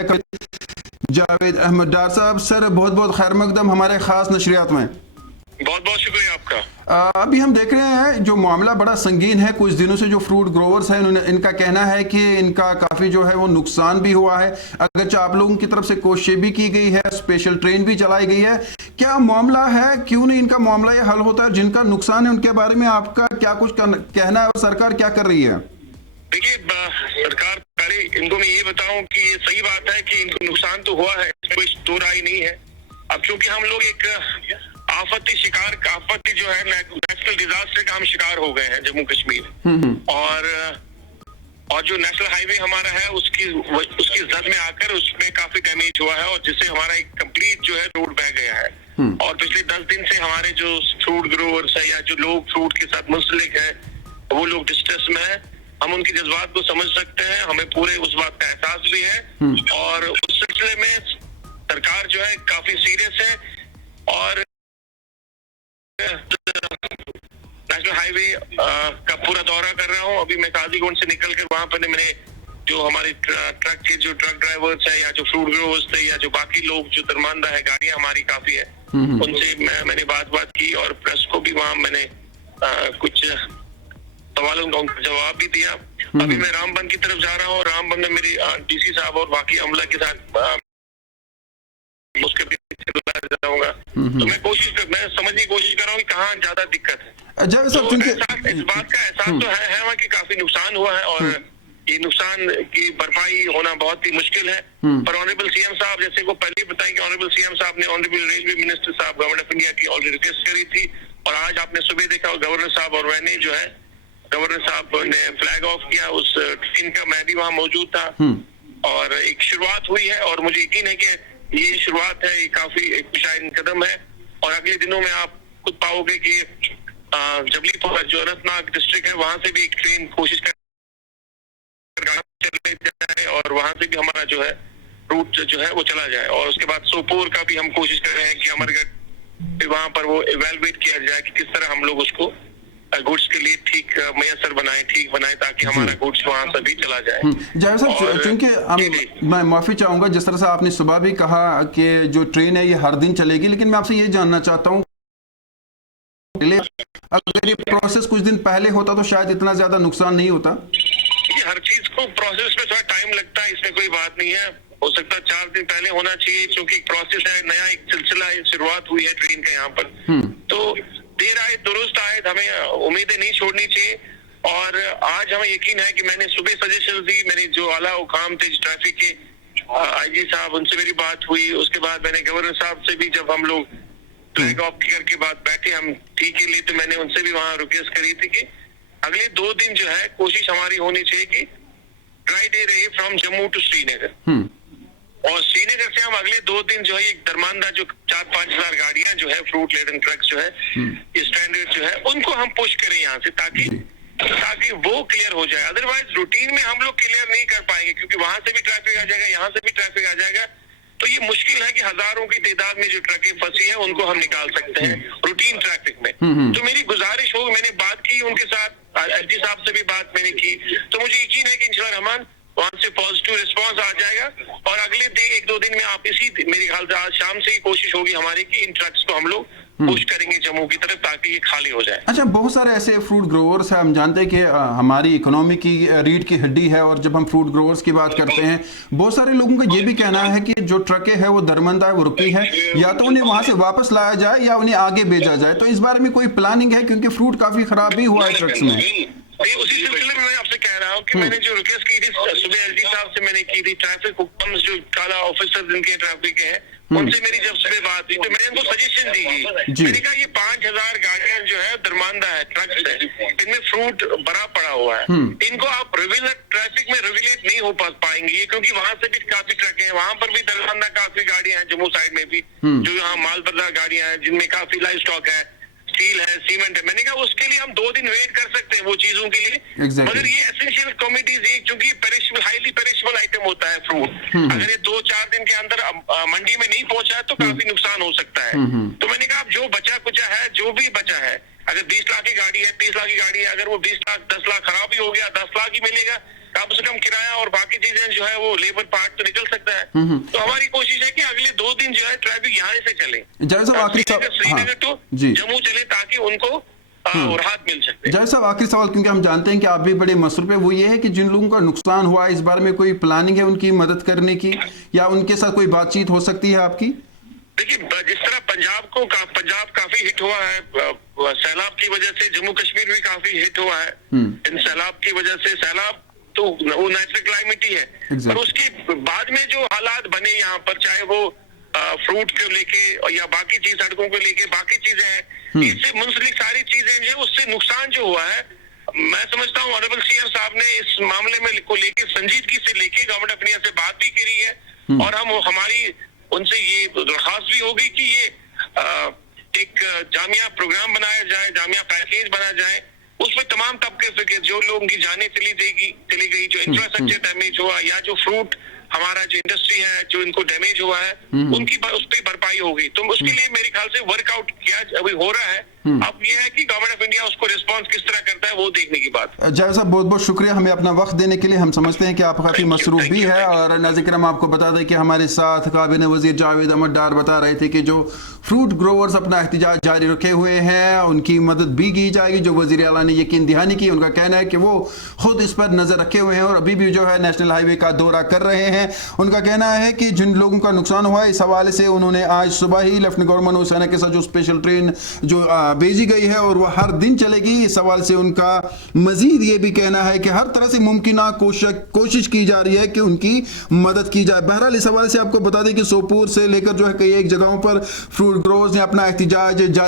है जावेद अहमद डार साहब। सर बहुत बहुत खैर मकदम हमारे खास नशरियात में। बहुत बहुत शुक्रिया आपका। अभी हम देख रहे हैं जो मामला बड़ा संगीन है। कुछ दिनों से जो फ्रूट ग्रोवर्स हैं इनका कहना है कि इनका काफ़ी जो है वो नुकसान भी हुआ है, अगरचे आप लोगों की तरफ से कोशिश भी की गई है, स्पेशल ट्रेन भी चलाई गई है। क्या मामला है, क्यों नहीं इनका मामला ये हल होता है? जिनका नुकसान है उनके बारे में आपका क्या कुछ कहना है और सरकार क्या कर रही है? देखिए, सरकार पहले इनको मैं ये बताऊं कि ये सही बात है कि इनको नुकसान तो हुआ है, कोई दो राय नहीं है। अब चूंकि हम लोग एक आपत्ति जो है नेशनल डिजास्टर का हम शिकार हो गए हैं जम्मू कश्मीर, और जो नेशनल हाईवे हमारा है उसकी जद में आकर उसमें काफी डैमेज हुआ है और जिससे हमारा एक कंप्लीट जो है रोड बह गया है। और पिछले 10 दिन से हमारे जो फ्रूट ग्रोवर्स है या जो लोग फ्रूट के साथ मुंसलिक है वो लोग डिस्ट्रेस में है। हम उनकी जज्बात को समझ सकते हैं, हमें पूरे उस बात का एहसास भी है और उस सिलसिले में सरकार जो है काफी सीरियस है। और नेशनल हाईवे का पूरा दौरा कर रहा हूँ। अभी मैं काजीगुंड से निकलकर वहां पर मैंने जो हमारे ट्रक के जो ट्रक ड्राइवर्स है या जो फ्रूट ग्रोवर्स थे या जो बाकी लोग जो दरमानदा है, गाड़ियां हमारी काफी है, उनसे मैंने बात की और प्रेस को भी वहां मैंने कुछ सवालों का जवाब भी दिया। अभी मैं रामबन की तरफ जा रहा हूँ। रामबन में मेरी डीसी साहब और बाकी अमला के साथ उसके जाऊंगा। तो मैं समझने की कोशिश कर रहा हूँ कि कहाँ ज्यादा दिक्कत है। तो इस बात का एहसास तो है वहाँ की काफी नुकसान हुआ है और ये नुकसान की भरपाई होना बहुत ही मुश्किल है। पर ऑनरेबल सीएम साहब, जैसे को पहले बताएं कि ऑनरेबल सीएम साहब ने ऑनरेबल रेलवे मिनिस्टर साहब गवर्नमेंट ऑफ इंडिया की ऑलरेडी रिक्वेस्ट करी थी और आज आपने सुबह देखा गवर्नर साहब और मैंने जो है गवर्नर साहब ने फ्लैग ऑफ किया उस ट्रेन का। मैं भी वहाँ मौजूद था और एक शुरुआत हुई है और मुझे यकीन है कि ये शुरुआत है, ये काफी एक शायद कदम है और अगले दिनों में आप खुद पाओगे कि जबलीपुर जो अनंतनाग डिस्ट्रिक्ट है वहां से भी एक ट्रेन कोशिश कर चले जाए और वहां से भी हमारा जो है रूट जो है वो चला जाए। और उसके बाद सोपोर का भी हम कोशिश कर रहे हैं कि अमरगढ़ वहां पर वो इवेलुएट किया जाए कि किस तरह हम लोग उसको गुड्स के लिए ठीक मयसर बनाए ताकि हमारा गुड्स वहां से भी चला जाए। जावेद साहब, चूंकि मैं माफी चाहूंगा, जिस तरह से आपने सुबह भी कहा कि जो ट्रेन है ये हर दिन चलेगी, लेकिन मैं आपसे ये जानना चाहता हूँ अगर ये प्रोसेस कुछ दिन पहले होता तो शायद इतना ज्यादा नुकसान नहीं होता। हर चीज को प्रोसेस में थोड़ा टाइम लगता है, इसमें कोई बात नहीं है। हो सकता है 4 दिन पहले होना चाहिए क्योंकि एक प्रोसेस है, नया एक सिलसिला शुरुआत हुई है ट्रेन का यहाँ पर। तो देर आए दुरुस्त आए, हमें उम्मीदें नहीं छोड़नी चाहिए। और आज हमें यकीन है कि मैंने सुबह सजेशन दी, मेरे जो आला हुकाम थे ट्रैफिक के आईजी साहब, उनसे मेरी बात हुई। उसके बाद मैंने गवर्नर साहब से भी जब हम लोग फ्लैग ऑफ करके बात बैठे हम ठीक के लिए, तो मैंने उनसे भी वहाँ रिक्वेस्ट करी थी कि अगले 2 दिन जो है कोशिश हमारी होनी चाहिए कि ड्राई डे रहे फ्रॉम जम्मू टू श्रीनगर और श्रीनगर से हम अगले 2 दिन जो है एक दरमानदा जो 4-5 हजार गाड़ियां जो है फ्रूट लेडन ट्रक्स जो है स्टैंडर्ड जो है उनको हम पुश करें यहाँ से ताकि वो क्लियर हो जाए। अदरवाइज रूटीन में हम लोग क्लियर नहीं कर पाएंगे क्योंकि वहां से भी ट्रैफिक आ जाएगा, यहाँ से भी ट्रैफिक आ जाएगा। तो ये मुश्किल है कि हजारों की तादाद में जो ट्रकें फंसी है उनको हम निकाल सकते हैं रूटीन ट्रैफिक में। तो मेरी गुजारिश होगी, मैंने बात की उनके साथ, एसडी साहब से भी बात मैंने की, तो मुझे यकीन है कि इंशाल्लाह रहमान वहां से पॉजिटिव रिस्पांस आ जाएगा और अगले 1-2 दिन में आप मेरे ख्याल से आज शाम से ही कोशिश होगी हमारी कि इन ट्रक्स को हम लोग पुश करेंगे जम्मू की तरफ ताकि ये खाली हो जाए। अच्छा, बहुत सारे ऐसे फ्रूट ग्रोवर्स हैं, हम जानते हैं कि हमारी इकोनॉमी की रीढ़ की हड्डी है और जब हम फ्रूट ग्रोवर्स की बात करते हैं बहुत सारे लोगों का ये भी कहना है कि जो ट्रकें हैं वो दरमंदा है, वो रुकी है, या तो उन्हें वहां से वापस लाया जाए या उन्हें आगे भेजा जाए। तो इस बारे में कोई प्लानिंग है? क्योंकि फ्रूट काफी खराब भी हुआ है ट्रक्स में। उसी सिलसिले में मैं आपसे कह रहा हूँ कि मैंने जो रिक्वेस्ट की थी सुबह एसडी साहब से मैंने की थी, ट्रैफिक हुक्म जो काला ऑफिसर जिनके ट्रैफिक के हैं उनसे मेरी जब सुबह बात हुई तो मैंने उनको सजेशन दी मैंने कहा ये 5000 गाड़ियां जो है दरमानदा है, ट्रक्स है, इनमें फ्रूट भरा पड़ा हुआ है, इनको आप ट्रैफिक में रेगुलेट नहीं हो पाएंगे ये, क्योंकि वहां से भी काफी ट्रक है, वहां पर भी दरमानदा काफी गाड़ियां हैं, जम्मू साइड में भी जो यहाँ मालबर्दार गाड़ियां हैं जिनमें काफी लाइव स्टॉक है, स्टील है, सीमेंट है। मैंने कहा उसके लिए हम 2 दिन वेट कर सकते हैं वो चीजों के लिए, मगर ये एसेंशियल कमोडिटीज क्योंकि हाईली पेरिशेबल आइटम होता है फ्रूट, अगर ये 2-4 दिन के अंदर मंडी में नहीं पहुंचा है तो काफी नुकसान हो सकता है। तो मैंने कहा जो बचा कुचा है, जो भी बचा है, अगर 20 लाख की गाड़ी है, 30 लाख की गाड़ी है, अगर वो 20 लाख 10 लाख खराब ही हो गया, 10 लाख ही मिलेगा, कम से कम किराया और बाकी चीजें जो है वो लेबर पार्ट तो निकल सकता है। तो हमारी कोशिश है कि अगले 2 दिन जो है ट्रैफिक यहाँ से चले, जावेद साहब आखिरी श्रीनगर टू जी जम्मू चले, ताकि उनको राहत मिल सकते हैं। जावेद साहब आखिरी सवाल, क्योंकि हम जानते हैं कि आप भी बड़े मसरूफ है, वो ये है कि जिन लोगों का नुकसान हुआ है इस बारे में कोई प्लानिंग है उनकी मदद करने की, या उनके साथ कोई बातचीत हो सकती है आपकी? देखिए, जिस तरह पंजाब काफी हिट हुआ है सैलाब की वजह से, जम्मू कश्मीर भी काफी हिट हुआ है इन सैलाब की वजह से। सैलाब तो वो नेचुरल क्लाइमेट ही है, पर उसके बाद में जो हालात बने यहाँ पर, चाहे वो फ्रूट को लेके या बाकी चीज, सड़कों को लेके बाकी चीजें हैं, इससे मुंसलिक सारी चीजें जो उससे नुकसान जो हुआ है, मैं समझता हूँ ऑनरेबल सीएम साहब ने इस मामले में को लेके संजीदगी से लेके गवर्नमेंट ऑफ इंडिया से बात भी करी है, और हम हमारी उनसे ये दरख्वास्त भी होगी कि ये एक जामिया प्रोग्राम बनाया जाए, जामिया पैकेज बनाया जाए, उसमें तमाम तबके के जो लोगों की जाने चली गई, जो इंफ्रास्ट्रक्चर डैमेज हुआ, या जो फ्रूट हमारा जो इंडस्ट्री है जो इनको डैमेज हुआ है, उनकी उस पर भरपाई होगी। तो उसके लिए मेरे ख्याल से वर्कआउट किया अभी हो रहा है। अब यह है कि गवर्नमेंट ऑफ इंडिया उसको रिस्पांस किस तरह करता है, वो देखने की बात। जावेद साहब बहुत बहुत शुक्रिया हमें अपना वक्त देने के लिए। हम समझते हैं कि आप काफ़ी मसरूफ भी है, और नाज़रीन हम आपको बता दें कि हमारे साथ काबिने वज़ीर जावेद अहमद डार बता रहे थे कि जो फ्रूट ग्रोवर्स अपना एहतजाज जारी रखे हुए हैं उनकी मदद भी की जाएगी। जो वज़ीर आला ने यकीन दहानी की, उनका कहना है कि वो खुद इस पर नज़र रखे हुए हैं और अभी भी जो है नेशनल हाईवे का दौरा कर रहे हैं। उनका कहना है कि जिन लोगों का नुकसान हुआ है, इस हवाले से उन्होंने आज सुबह ही लेफ्टिनेंट गवर्नर मनोज सिन्हा के साथ जो स्पेशल ट्रेन जो भेजी गई है और वह हर दिन चलेगी, इस सवाल से उनका मजीद ये भी कहना है कि हर तरह से मुमकिन कोशिश की जा रही है कि उनकी मदद की जाए। बहरहाल इस हवाले से आपको बता दें कि सोपोर से लेकर जो है कई एक जगहों पर फ्रूट ग्रोवर्स ने अपना एहतजाज